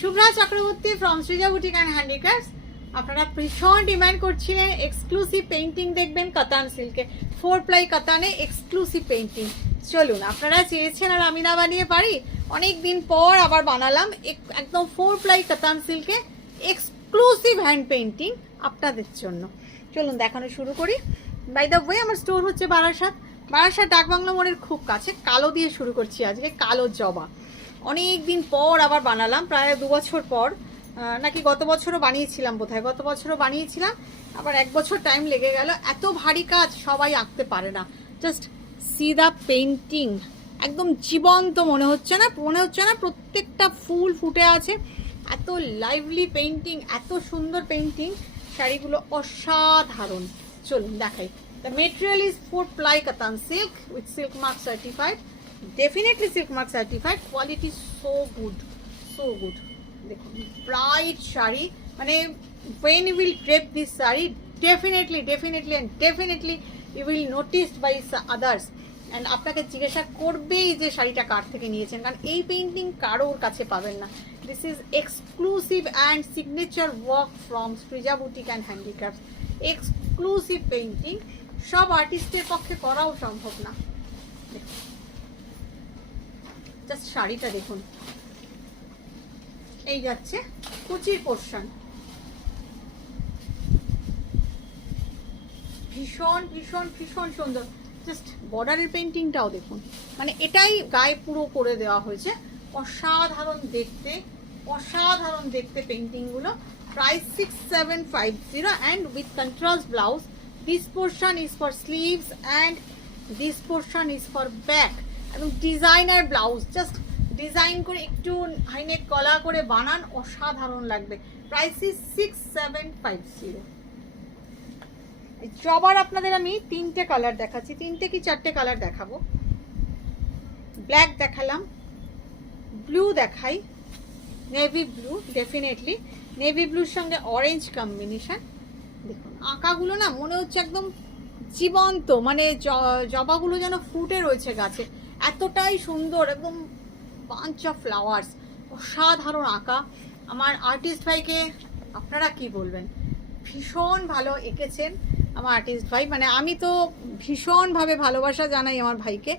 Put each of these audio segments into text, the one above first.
Shubhra Chakraborty from Srija boutique and handicrafts. আপনারা ভীষণ demand করছিলেন এক্সক্লুসিভ পেইন্টিং দেখবেন কাতান সিল্কে, 4 প্লাই কাতানে এক্সক্লুসিভ পেইন্টিং। চলুন, আপনারা চেয়েছেন আর আমি না বানিয়ে পারি, অনেক দিন পর আবার বানালাম একদম 4 প্লাই কাতান সিল্কে এক্সক্লুসিভ হ্যান্ড পেইন্টিং আপনাদের জন্য। চলুন দেখানো শুরু করি। বাই দ্য ওয়ে, আমার স্টোর হচ্ছে বারাসাত ডাকবাংলো মোড়ের খুব কাছে। কালো দিয়ে শুরু করছি আজকে, কালো জবা। অনেক দিন পর আবার বানালাম, প্রায় 2 বছর পর, নাকি গত বছরও বানিয়েছিলাম বোধহয়, গত বছরও বানিয়েছিলাম, আবার 1 বছর টাইম লেগে গেল। এত ভারী কাজ সবাই আঁকতে পারে না। জাস্ট সি দ্য পেইন্টিং, একদম জীবন্ত মনে হচ্ছে না প্রত্যেকটা ফুল ফুটে আছে। এত লাইভলি পেইন্টিং, এত সুন্দর পেইন্টিং, শাড়িগুলো অসাধারণ। চলুন দেখাই। দ্য মেটেরিয়াল ইজ 4 ply কাতান silk with silk mark certified, definitely silk mark certified, quality so good, so good. দেখুন ব্রাইট শাড়ি, মানে when you will drape this sari, definitely and definitely you will noticed by others, and আপনাকে জিজ্ঞাসা করবেই যে শাড়িটা কার থেকে নিয়েছেন, কারণ এই পেইন্টিং কারোর কাছে পাবেন না। This is exclusive and signature work from Srija boutique and handicrafts. Exclusive painting সব আর্টিস্টের পক্ষে করাও সম্ভব না। জাস্ট শাড়িটা দেখুন, এই যাচ্ছে কুচির পোর্শন, ভীষণ ভীষণ ভীষণ সুন্দর। জাস্ট বর্ডারের পেইন্টিংটাও দেখুন, মানে এটাই গায়ে পুরো করে দেওয়া হয়েছে। অসাধারণ দেখতে পেইন্টিংগুলো। Price 6750 and with contrast blouse. This portion is for sleeves and this portion is for back. এবং ডিজাইনার ব্লাউজ, জাস্ট ডিজাইন করে একটু হাইনেক গলা করে বানান, অসাধারণ লাগবে। Price is 6750। জবার আপনাদের আমি 3টে কালার দেখাচ্ছি, 3টে কি 4টে কালার দেখাবো। ব্ল্যাক দেখালাম, ব্লু দেখাই, নেভি ব্লু, ডেফিনেটলি নেভি ব্লুর সঙ্গে অরেঞ্জ কম্বিনেশন। দেখুন আঁকাগুলো না মনে হচ্ছে একদম জীবন্ত, মানে জবাগুলো যেন ফুটে রয়েছে গাছে, এতটাই সুন্দর, একদম বাঞ্চ অফ ফ্লাওয়ার্স। অসাধারণ আঁকা। আমার আর্টিস্ট ভাইকে আপনারা কি বলবেন, ভীষণ ভালো এঁকেছেন আমার আর্টিস্ট ভাই। মানে আমি তো ভীষণভাবে ভালোবাসা জানাই আমার ভাইকে,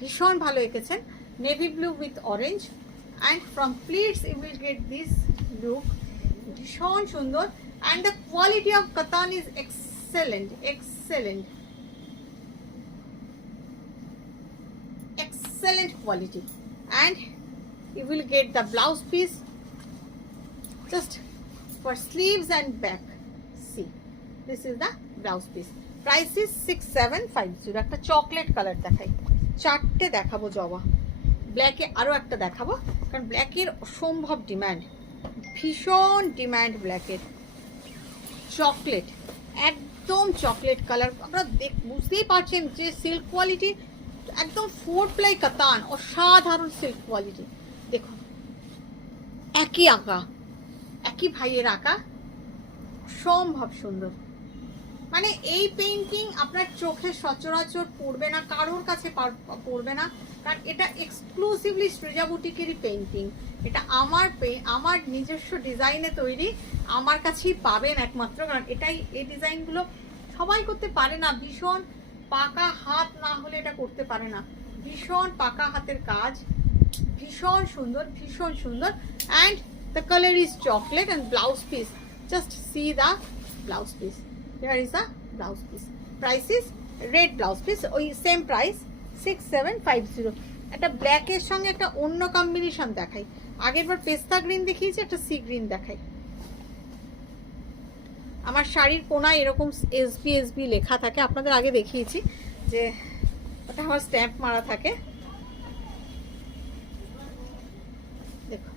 ভীষণ ভালো এঁকেছেন। Navy blue with orange and from pleats you will get this look. ভীষণ সুন্দর, and the quality of katan is excellent, excellent quality. And you will get the blouse piece just for sleeves and back. See, this is the blouse piece. Price is 6750. একটা chocolate colour দেখাই, 4টে দেখাবো জবা। ব্ল্যাকে আরো একটা দেখাবো, কারণ ব্ল্যাকের অসম্ভব ডিমান্ড, ভীষণ ডিমান্ড ব্ল্যাকের। চকলেট, একদম চকলেট কালার। আপনারা বুঝতেই পারছেন যে সিল্ক কোয়ালিটি একদম 4 প্লাই কাতান, অসাধারণ সিল্ক কোয়ালিটি। দেখুন একই আঁকা, একই ভাইয়ের আঁকা, সম্ভব সুন্দর। মানে এই পেইন্টিং আপনার চোখে সচরাচর পড়বে না, কারোর কাছে পড়বে না, কারণ এটা এক্সক্লুসিভলি সৃজা বুটিকেরই পেইন্টিং। এটা আমার নিজস্ব ডিজাইনে তৈরি, আমার কাছেই পাবেন একমাত্র, কারণ এই ডিজাইনগুলো সবাই করতে পারে না। ভীষণ পাকা হাত না হলে এটা করতে পারে না। ভীষণ পাকা হাতের কাজ, ভীষণ সুন্দর। And the colour is chocolate and blouse piece, just see the blouse piece. Here is the blouse piece. Price is red blouse piece, ওই সেম প্রাইস 6750। একটা ব্ল্যাকের সঙ্গে একটা অন্য কম্বিনেশন দেখাই। আগের বার পেস্তা গ্রিন দেখিয়েছি, একটা সি গ্রিন দেখাই। আমার শাড়ির কোনায় এরকম SB লেখা থাকে, আপনাদের আগে দেখিয়েছি যে ওটা আমার স্ট্যাম্প মারা থাকে। দেখো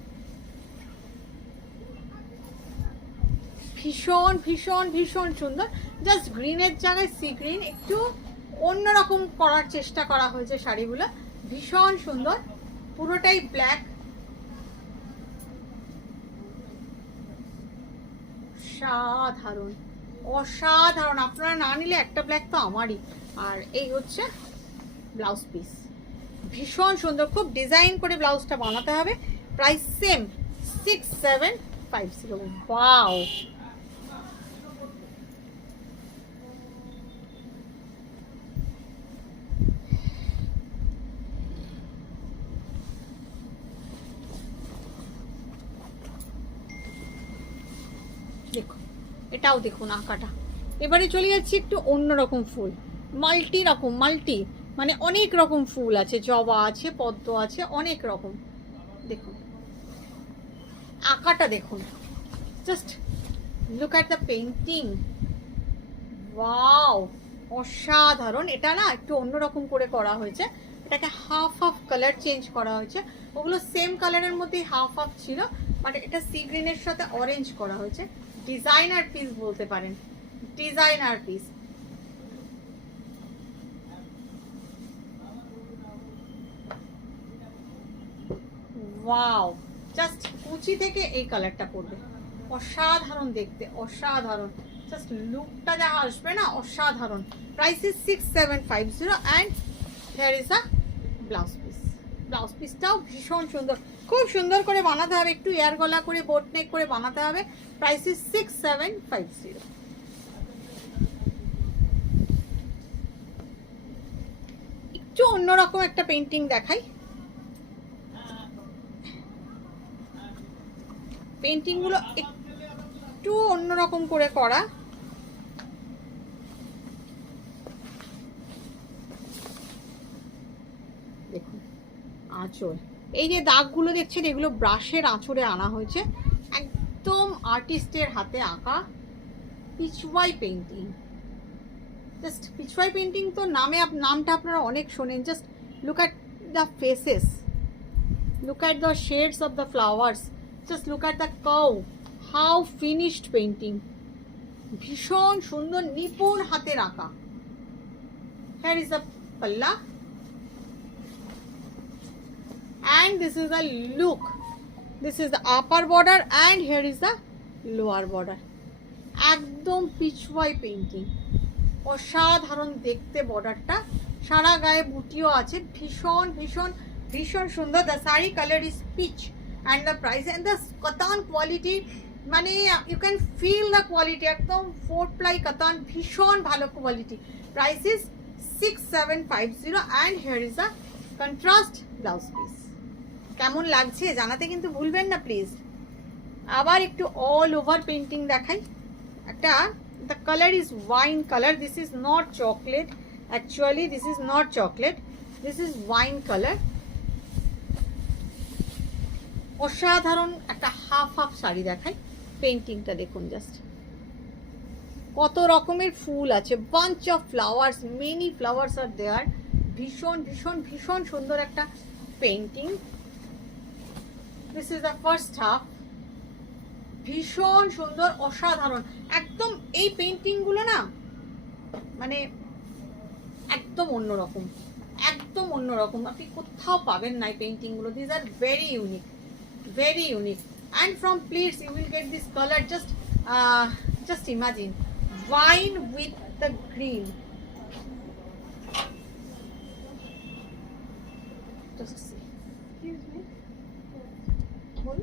ভীষণ সুন্দর। জাস্ট গ্রিনের জায়গায় সি গ্রিন, একটু অন্যরকম করার চেষ্টা করা হয়েছে শাড়িগুলো। ভীষণ সুন্দর, পুরোটাই ব্ল্যাক, অসাধারণ। আপনারা না নিলে একটা ব্ল্যাক তো আমারই। আর এই হচ্ছে ব্লাউজ পিস, ভীষণ সুন্দর। খুব ডিজাইন করে ব্লাউজটা বানাতে হবে। Price same 6750. Wow. দেখুন, এটাও দেখুন আঁকাটা। এবারে চলে যাচ্ছি একটু অন্যরকম ফুল, মাল্টি মানে অনেক রকম ফুল আছে, জবা আছে, পদ্ম আছে, অনেক রকম। দেখুন আঁকাটা দেখুন, just look at the painting. Wow, অসাধারণ। এটা না একটু অন্যরকম করে করা হয়েছে, এটাকে হাফ হাফ কালার চেঞ্জ করা হয়েছে। ওগুলো সেম কালারের মধ্যেই হাফ হাফ ছিল, বাট এটা সি গ্রিনের সাথে অরেঞ্জ করা হয়েছে। ডিজাইনার পিস বলতে পারেন, ডিজাইনার পিস। ওয়াও, জাস্ট কুচি থেকে এই কালারটা পড়বে, অসাধারণ দেখতে, অসাধারণ। জাস্ট লুকটা যা আসবে না, অসাধারণ। Price is 6750 and here is a blouse piece. Blouse পিসটাও ভীষণ সুন্দর, খুব সুন্দর করে বানাতে হবে, একটু এয়ার গলা করে বোট নেক করে বানাতে হবে। Price is 6750। একটু অন্যরকম একটা পেন্টিং দেখাই। পেন্টিং গুলো একটু অন্যরকম করে করা। দেখুন আঁচড়, এই যে দাগগুলো দেখছেন এগুলো ব্রাশের আঁচড়ে আনা হয়েছে, একদম আর্টিস্টের হাতে আঁকা Pichwai painting. Just Pichwai painting তো নামটা আপনারা অনেক শোনেন। Just look at the faces, look at the shades of the flowers, just look at the curve, how finished painting, ভীষণ সুন্দর নিপুণ হাতের আঁকা। here is the palla and this is the look, this is the upper border and here is the lower border, একদম Pichwai painting, অসাধারণ দেখতে। বর্ডারটা সারা গায়ে বুটিও আছে, ভীষণ ভীষণ ভীষণ সুন্দর। The sari colour is peach and the price and the katan quality, মানে you can feel the quality, একদম 4 প্লাই কাতান, ভীষণ ভালো quality. Price is 6750 and here is a contrast blouse piece. কেমন লাগছে জানাতে কিন্তু ভুলবেন না প্লিজ। আবার একটু অল ওভার পেন্টিং দেখাই। একটা, the color is wine color, this is not chocolate, actually this is not chocolate, this is wine color। অসাধারণ একটা হাফ হাফ শাড়ি দেখাই। পেন্টিংটা দেখুন, জাস্ট কত রকমের ফুল আছে, bunch of flowers, many flowers are there. ভীষণ ভীষণ ভীষণ সুন্দর একটা painting. This is the first half, ভীষণ সুন্দর, অসাধারণ একদম। এই পেন্টিং গুলো না মানে একদম অন্যরকম, একদম অন্যরকম, আপনি কোথাও পাবেন না এই পেন্টিং গুলো। This are very unique, very unique, and from pleats you will get this color. Just imagine wine with the green, just see। Excuse me, বল,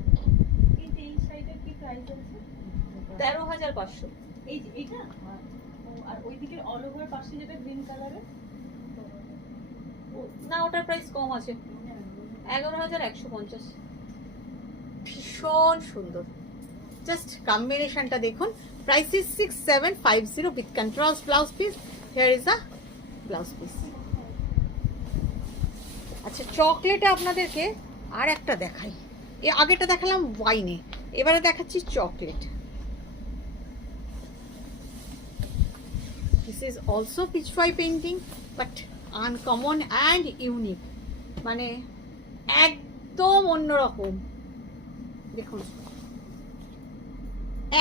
এই সাইডের কি প্রাইস আছে? 13,500। এইটা আর ওই দিকের অল ওভার পাশে যেটা গ্রিন কালারের, না ওটার প্রাইস কম আছে, 11,150। ভীষণ সুন্দর, জাস্ট কম্বিনেশনটা দেখুন। Price is 6750 with contrast blouse piece. Here is a blouse piece. আচ্ছা, চকলেটে আপনাদেরকে আর একটা দেখাই। আগেটা দেখালাম ওয়াইনে, এবারে দেখাচ্ছি chocolate. This is also Pichwai painting but uncommon and unique, মানে একদম অন্যরকম। দেখুন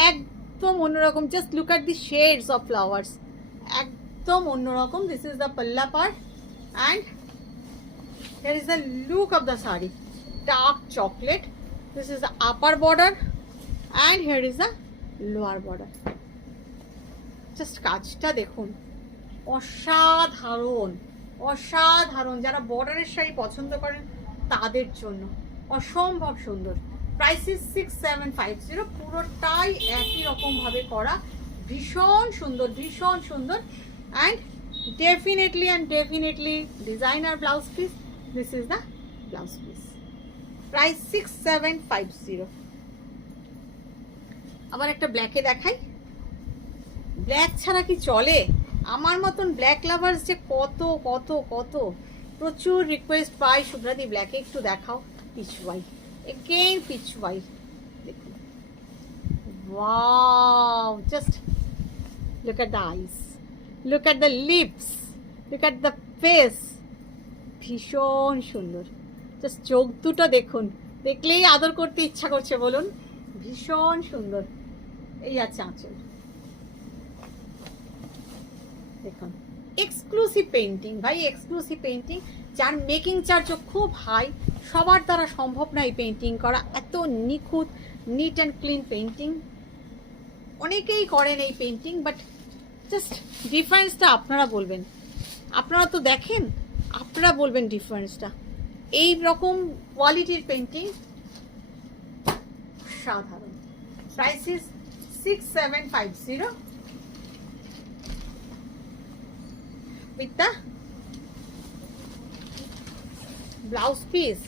একদম অন্যরকম, just look at the shades of flowers, একদম অন্যরকম। This is the pallu part and here is the look of the sari, dark chocolate. This is the upper border and here is the lower border. Just কাজটা দেখুন, অসাধারণ অসাধারণ। যারা বর্ডারের শাড়ি পছন্দ করেন তাদের জন্য অসম্ভব সুন্দর। Price is 6750। পুরোটাই একই রকম ভাবে করা, ভীষণ সুন্দর, ভীষণ সুন্দর। And definitely designer blouse piece. This is the blouse piece, price 6750। আবার একটা ব্ল্যাকে দেখাই। ব্ল্যাক ছাড়া কি চলে? আমার মতন ব্ল্যাক লাভার্স যে কত কত কত, প্রচুর রিকোয়েস্ট পাই, শুভ্রাদি ব্ল্যাকে একটু দেখাও। Pichwai, again Pichwai, দেখুন, wow, just look at the eyes, look at the lips, look at the face, ভীষণ সুন্দর। জাস্ট চোখ দুটো দেখুন, দেখলেই আদর করতে ইচ্ছা করছে, বলুন, ভীষণ সুন্দর। এই আছে আঁচল, দেখুন, এক্সক্লুসিভ পেইন্টিং ভাই, এক্সক্লুসিভ পেইন্টিং, যার মেকিং চার্জও খুব হাই। সবার দ্বারা সম্ভব না এই পেইন্টিং করা, এত নিখুঁত, নিট অ্যান্ড ক্লিন পেইন্টিং। অনেকেই করেন এই পেইন্টিং, বাট জাস্ট ডিফারেন্সটা আপনারা বলবেন। আপনারা তো দেখেন, আপনারা বলবেন ডিফারেন্সটা। এই রকম কোয়ালিটির পেইন্টিং সাধারণ। Price is 6750 with the blouse piece,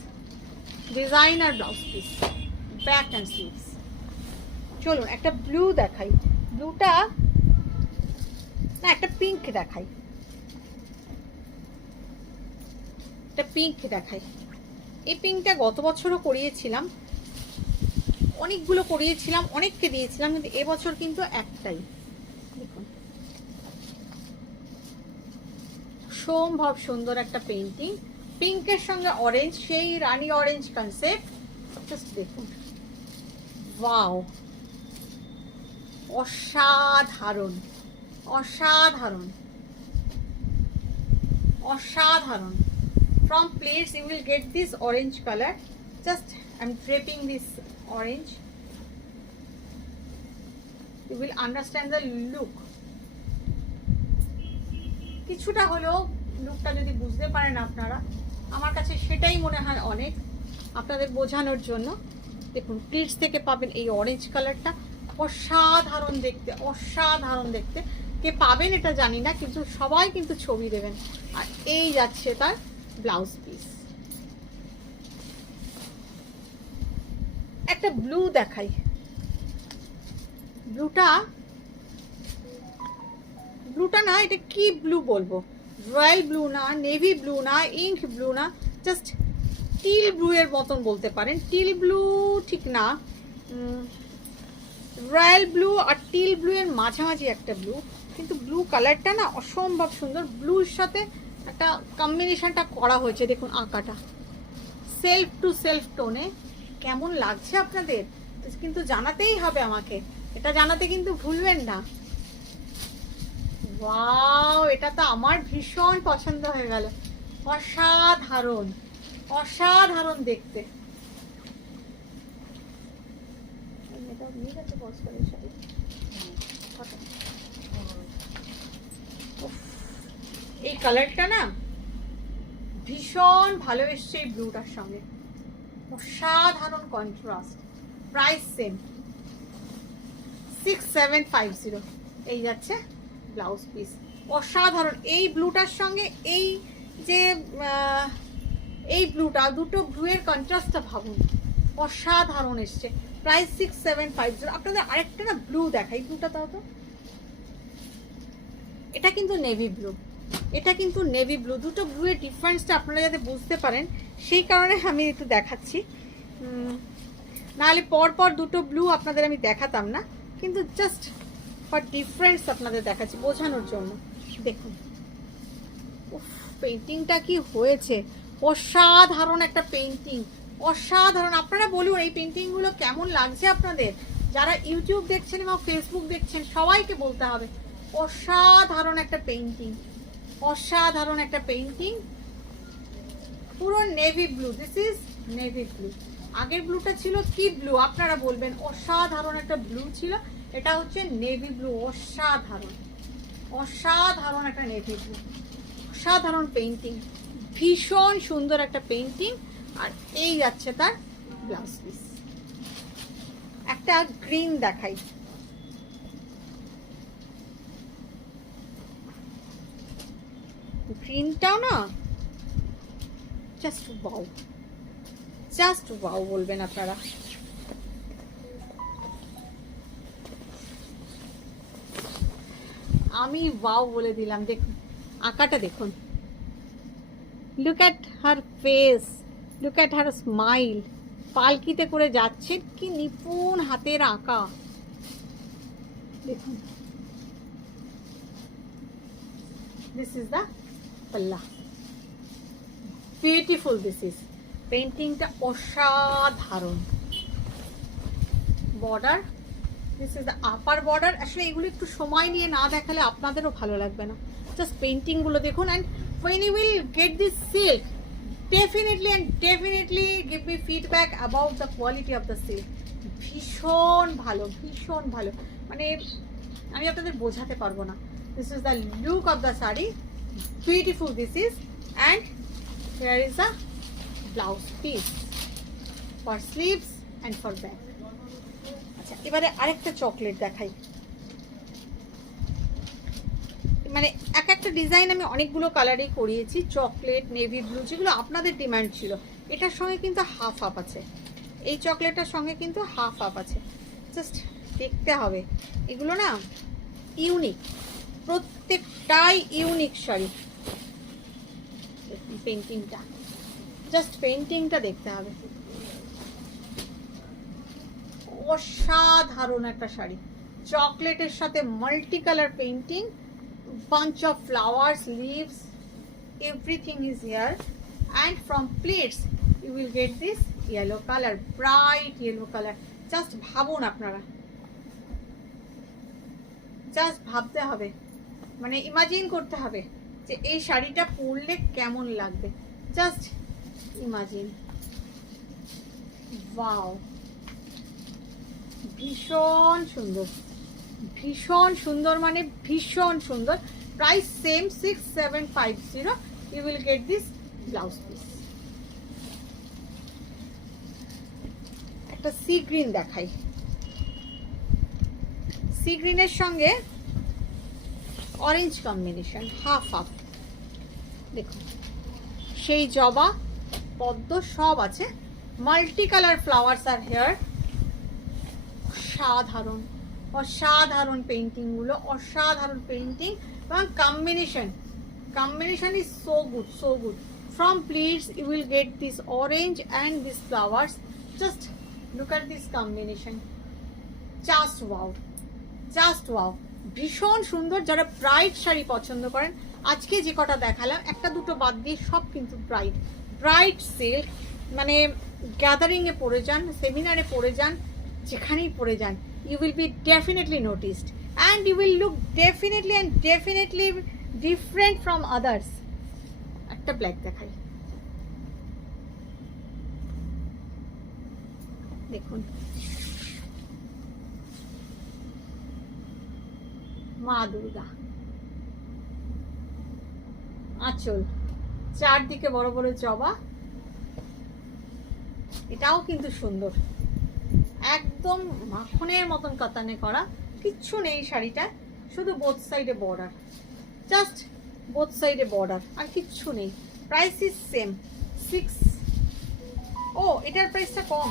designer blouse piece, back and sleeves। চলুন একটা ব্লু দেখাই। ব্লুটা না, একটা পিঙ্ক দেখাই, একটা পিঙ্ক দেখাই। এই পিঙ্কটা গত বছরও করিয়েছিলাম, অনেকগুলো করিয়েছিলাম, অনেককে দিয়েছিলাম, কিন্তু এবছর কিন্তু একটাই। দেখুন, সম্ভব সুন্দর একটা পেইন্টিং, পিঙ্কের সঙ্গে অরেঞ্জ, সেই রানী অরেঞ্জ কনসেপ্ট। জাস্ট দেখুন, ওয়াও, অসাধারণ, অসাধারণ, অসাধারণ। From plates you will get this orange color. Just I'm draping this orange, you will understand the look. কিছুটা হলেও লুকটা যদি বুঝতে পারেন আপনারা, আমার কাছে সেটাই মনে হয় অনেক, আপনাদের বোঝানোর জন্য। দেখুন, প্লিটস থেকে পাবেন এই অরেঞ্জ কালারটা, অসাধারণ দেখতে, অসাধারণ দেখতে। কে পাবেন এটা জানি না, কিন্তু সবাই কিন্তু ছবি দেবেন। আর এই যাচ্ছে তার ব্লাউজ পিস। একটা ব্লু দেখাই। ব্লুটা না, এটা কি ব্লু বলবো, রয়্যাল ব্লু না, নেভি ব্লু না, ইঙ্ক ব্লু না, জাস্ট টিল ব্লু এর মতন বলতে পারেন। টিল ব্লু ঠিক না, রয়্যাল ব্লু আর টিল ব্লু এর মাঝামাঝি একটা ব্লু, কিন্তু ব্লু কালারটা না অসম্ভব সুন্দর। ব্লুর সাথে একটা কম্বিনেশনটা করা হয়েছে, দেখুন আঁকাটা, সেলফ টু সেলফ টোনে। কেমন লাগছে আপনাদের কিন্তু জানাতেই হবে আমাকে, এটা জানাতে কিন্তু ভুলবেন না। ওয়াও, এটা তো আমার ভীষণ পছন্দ হয়ে গেল, অসাধারণ, অসাধারণ দেখতে। এই কালারটা না ভীষণ ভালো এসছে এই ব্লুটার সঙ্গে, অসাধারণ কন্ট্রাস্ট। Price same 6750। এই যাচ্ছে ব্লাউজ পিস, অসাধারণ। এই ব্লুটার সঙ্গে এই যে এই ব্লুটা, দুটো ব্লুয়ের কন্ট্রাস্টটা ভাবুন, অসাধারণ এসছে। প্রাইস 6750। আপনাদের আরেকটা না ব্লু দেখাই, ব্লুটা তাও তো, এটা কিন্তু নেভি ব্লু, এটা কিন্তু নেভি ব্লু। দুটো ব্লুয়ের ডিফারেন্সটা আপনারা যাতে বুঝতে পারেন সেই কারণে আমি একটু দেখাচ্ছি, নাহলে পরপর দুটো ব্লু আপনাদের আমি দেখাতাম না, কিন্তু জাস্ট ফর ডিফারেন্স আপনাদের দেখাচ্ছি বোঝানোর জন্য। দেখুন, উফ, পেইন্টিংটা কি হয়েছে, অসাধারণ একটা পেইন্টিং, অসাধারণ। আপনারা বলুন এই পেইন্টিংগুলো কেমন লাগছে আপনাদের, যারা ইউটিউব দেখছেন এবং ফেসবুক দেখছেন সবাইকে বলতে হবে অসাধারণ একটা পেইন্টিং, অসাধারণ একটা পেইন্টিং। পুরো navy blue, this is navy blue. আগের ব্লুটা ছিল কি ব্লু আপনারা বলবেন, অসাধারণ একটা ব্লু ছিল, এটা হচ্ছে নেভি ব্লু। অসাধারণ, অসাধারণ একটা নেভি ব্লু, অসাধারণ পেইন্টিং, ভীষণ সুন্দর একটা পেইন্টিং। আর এই যাচ্ছে তার ব্লাউজ পিস, একটা গ্রিন দেখাই, গ্রিনটাও না জাস্ট ওয়াও, জাস্ট ওয়াও বলবেন আপনারা। আমি ওয়াও বলে দিলাম। দেখুন আঁকাটা দেখুন, look at her face, look at her smile. পালকিতে করে যাচ্ছে, কি নিপুণ হাতের আঁকা দেখুন। This is the palla, beautiful. This is পেন্টিংটা অসাধারণ। Border, this is the upper border. আসলে এগুলো একটু সময় নিয়ে না দেখালে আপনাদেরও ভালো লাগবে না। জাস্ট পেন্টিংগুলো দেখুন। And when you will get this silk, definitely and definitely give me feedback about the quality of the silk. ভীষণ ভালো, ভীষণ ভালো, মানে আমি আপনাদের বোঝাতে পারবো না। This is the look of the saree, beautiful this is. And here is a blouse piece for sleeves and for back. আচ্ছা, এবারে আরেকটা চকলেট দেখাই। মানে এক একটা ডিজাইন আমি অনেকগুলো কালারই করিয়েছি, চকলেট, নেভি ব্লু, যেগুলো আপনাদের ডিমান্ড ছিল। এটার সঙ্গে কিন্তু হাফ হাফ আছে, এই চকলেটটার সঙ্গে কিন্তু হাফ হাফ আছে। জাস্ট দেখতে হবে, এগুলো না ইউনিক, প্রত্যেকটাই ইউনিক শাড়ি। পেন্টিংটা, জাস্ট পেন্টিংটা দেখতে হবে, অসাধারণ একটা শাড়ি। চকলেটের সাথে multi colour painting, bunch of flowers, leaves, everything is here. And from pleats you will get this yellow color, bright yellow color. Just ভাবুন আপনারা, জাস্ট ভাবতে হবে, মানে ইমাজিন করতে হবে যে এই শাড়িটা পরলে কেমন লাগবে। Just imagine. ওয়াও, ভীষণ সুন্দর, ভীষণ সুন্দর, মানে ভীষণ সুন্দর। Price same 6750। You will get this blouse piece. একটা সি গ্রিন দেখাই, সি গ্রিনের সঙ্গে অরেঞ্জ কম্বিনেশন, হাফ হাফ। দেখুন সেই জবা, পদ্ম সব আছে, মাল্টি কালার ফ্লাওয়ার্স আর হেয়ার। অসাধারণ, অসাধারণ পেন্টিংগুলো, অসাধারণ পেন্টিং। এবং combination is so good. From pleats you will get this orange and these flowers. Just look at this combination, just wow, just wow, ভীষণ সুন্দর। যারা ব্রাইট শাড়ি পছন্দ করেন, আজকে যে কটা দেখালাম একটা দুটো বাদ দিয়ে সব কিন্তু ব্রাইট সিল্ক। মানে গ্যাদারিংয়ে পরে যান, সেমিনারে পরে যান, যেখানেই পরে যান, you will be definitely noticed and you will look definitely different from others. একটা ব্ল্যাক দেখাই, দেখুন মা দুর্গা, আঁচল, চারদিকে বড় বড় জবা। এটাও কিন্তু সুন্দর, একদম মাখনের মতন কাতানে করা, কিচ্ছু নেই শাড়িটা, শুধু বোথ সাইডে বর্ডার, জাস্ট বোথ সাইডে বর্ডার, আর কিচ্ছু নেই। Price is same 6। ও এটার প্রাইসটা কম,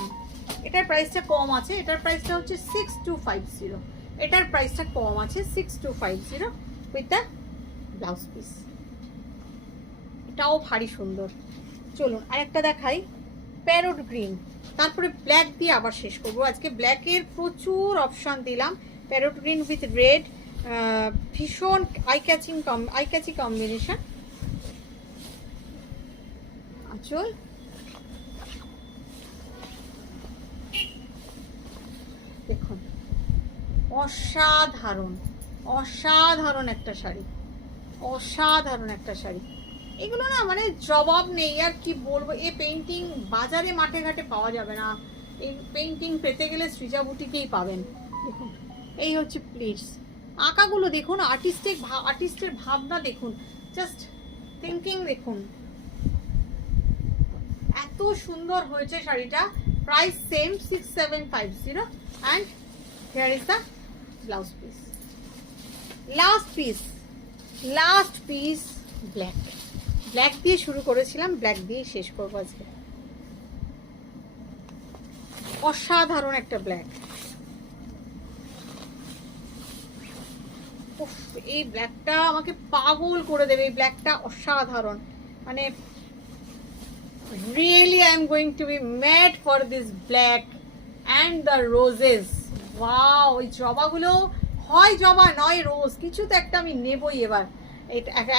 এটার প্রাইসটা কম আছে, এটার প্রাইসটা হচ্ছে 6250। এটার প্রাইসটা কম আছে 6250 উইথ দ্য ব্লাউজ পিস। এটাও ভারী সুন্দর। চলুন আরেকটা দেখাই, প্যারট গ্রিন, তারপরে ব্ল্যাক দিয়ে আবার শেষ করবো। আজকে ব্ল্যাকের প্রচুর অপশান দিলাম। প্যারট গ্রিন উইথ রেড, ভীষণ আই ক্যাচি কম্বিনেশন। আঁচল, দেখুন অসাধারণ, অসাধারণ একটা শাড়ি, অসাধারণ একটা শাড়ি। এগুলো না মানে জবাব নেই, আর কি বলবো। এই পেন্টিং বাজারে মাঠে ঘাটে পাওয়া যাবে না, এই পেন্টিং পেতে গেলে সৃজা বুটিকেই পাবেন। দেখুন এই হচ্ছে প্লিটস, আঁকাগুলো দেখুন, আর্টিস্টের ভাবনা দেখুন, জাস্ট থিঙ্কিং দেখুন, এত সুন্দর হয়েছে শাড়িটা। price same 6750 and here is the blouse piece. Last piece black দিয়ে শুরু করেছিলাম, ব্ল্যাক দিয়ে শেষ করবো আজকে। অসাধারণ একটা ব্ল্যাক, এই ব্ল্যাকটা আমাকে পাগল করে দেবে। এই ব্ল্যাকটা অসাধারণ, মানে really I am going to be mad for this black and the roses. wow, ওই জবাগুলো হয় জবা নয় রোজ, কিছু তো একটা আমি নেবই এবার।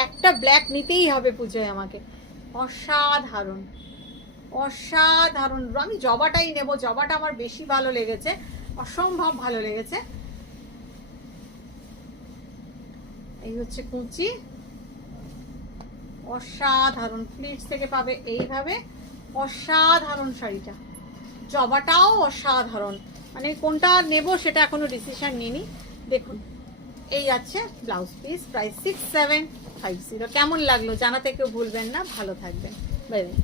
একটা ব্ল্যাক নিতেই হবে পুজোয় আমাকে। অসাধারণ অসাধারণ, আমি জবাটাই নেব, জবাটা আমার বেশি ভালো লেগেছে, অসম্ভব ভালো লেগেছে। এই হচ্ছে কুচি, অসাধারণ। প্লিটস থেকে পাবে এইভাবে, অসাধারণ শাড়িটা। জবাটাও অসাধারণ, মানে কোনটা নেব সেটা এখনো ডিসিশন নিইনি। দেখুন এই আছে ব্লাউজ পিস, প্রাইস 6750। কেমন লাগলো জানাতে কেউ ভুলবেন না, ভালো থাকবেন, বাই বাই।